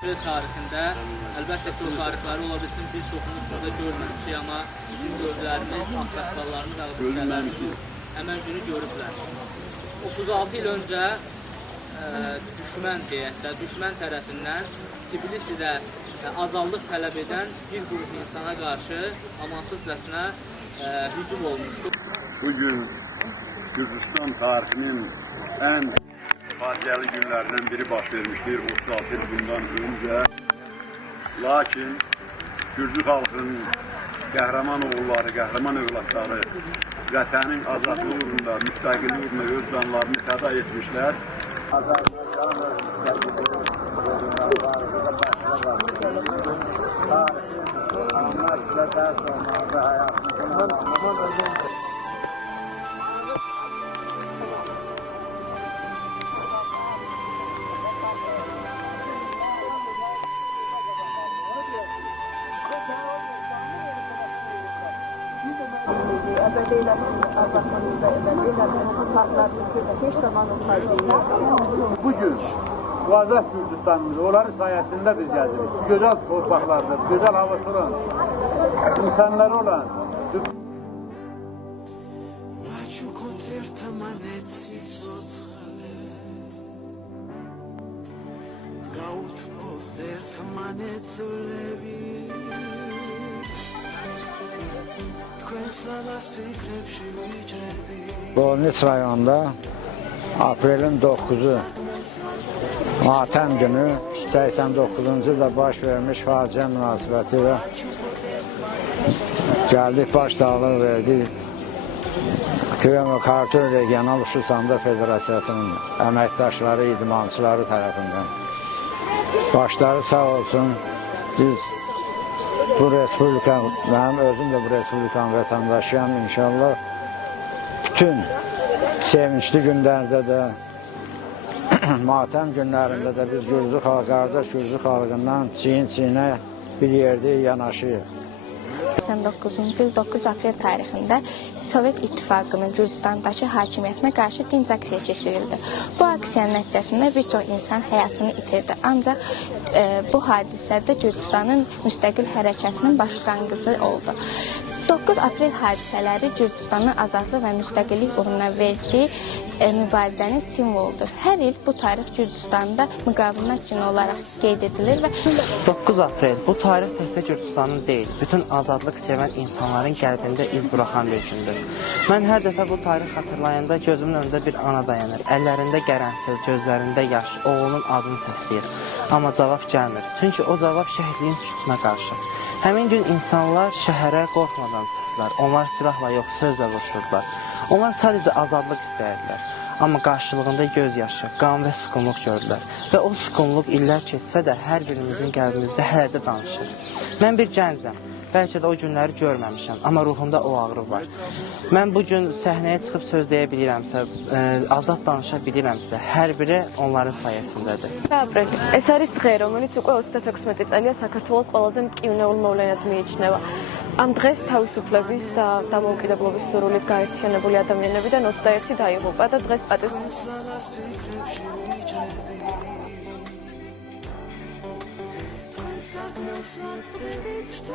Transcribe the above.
aprel tarixində əlbəttə ki, o tarixləri ola bilsin bir çoxumuz burada görməmişik, amma bizim dövlərimiz, ağsaqqallarımız, ağsaqqallarımız həmən günü görüblər. 36 il öncə düşmən deyək də, düşmən tərəfindən Tbilisidə azadlıq tələb edən bir qrup insana qarşı amansızcasına hücum olmuşdur. Bugün Gürcistan tarixinin ən faciəli günlərindən biri baş vermişdir 36 il bundan öncə. Lakin Gürcü xalqının qəhrəman oğulları, qəhrəman övladları vətənin azadlığı uğrunda, müstəqilliyi uğrunda öz canlarını fəda etmişlər. Bugün Azad Gürcistan'ın onların sayesinde biz geldik. Güzel torpaklardır, güzel havası olan, insanları olan. Bolniç rayonunda aprelin 9'u Matəm günü 89-cu ildə baş vermiş faciə münasibətilə gəldik, başsağlığı verdik. Kartör Regional Uşu Sanda Federasiyasının əməkdaşları, idmançıları tərəfindən. Başları sağ olsun, biz bu respublika, mənim özüm də bu respublikanın vətəndaşıyam, inşallah bütün sevinçli günlərdə də, matəm günlərində də biz Gürcü xalqı, qardaş Gürcü xalqından çiyin-çiyinə bir yerdə yanaşıyıq. 89-cu il 9 aprel tarixində Sovet İttifaqının Gürcistandakı hakimiyyətinə qarşı dinc aksiya keçirildi. Bu aksiyanın nəticəsində bir çox insan həyatını itirdi. Ancaq bu hadisədə Gürcistanın müstəqil hərəkətinin başlanğıcı oldu. 9 aprel hadisələri Gürcistanın azadlıq və müstəqillik uğruna verdiyi mübarizənin simvoludur. Hər il bu tarix Gürcistanda müqavimət günü olaraq qeyd edilir və 9 aprel bu tarix təkcə Gürcistanın deyil, bütün azadlıq sevən insanların qəlbində iz buraxan bir gündür. Mən hər dəfə bu tarix xatırlayanda gözümün önündə bir ana dayanır. Əllərində qərənfil, gözlərində yaş, oğlunun adını səsləyir. Amma cavab gəlmir. Çünki o cavab şəhidliyin sükutuna qarşı. Həmin gün insanlar şəhərə qorxmadan çıxdılar. Onlar silahla yox, sözlə vuruşurdular. Onlar sadəcə azadlıq istəyirdilər. Amma qarşılığında gözyaşı, qan və susqunluq gördülər. Və o susqunluq illər keçsə də hər birimizin qəlbimizdə hələ də danışır. Mən bir gəncəm. Bəlkə də o günləri görməmişəm, amma ruhumda o ağrı var. Mən bugün səhnəyə çıxıb söz deyə bilirəmsə, azad danışa bilirəmsə, hər biri onların sayəsindədir. ეს არის დღე, რომელიც უკვე 36 წელია საქართველოს ყველაზე მტკივნეულ მოვლენად მიიჩნევა. ამ დღეს თავისუფლების და დამოუკიდებლობის სურვილით გაერთიანებული ადამიანებიდან 21 დაიღუპა და დღეს Нас отведет, что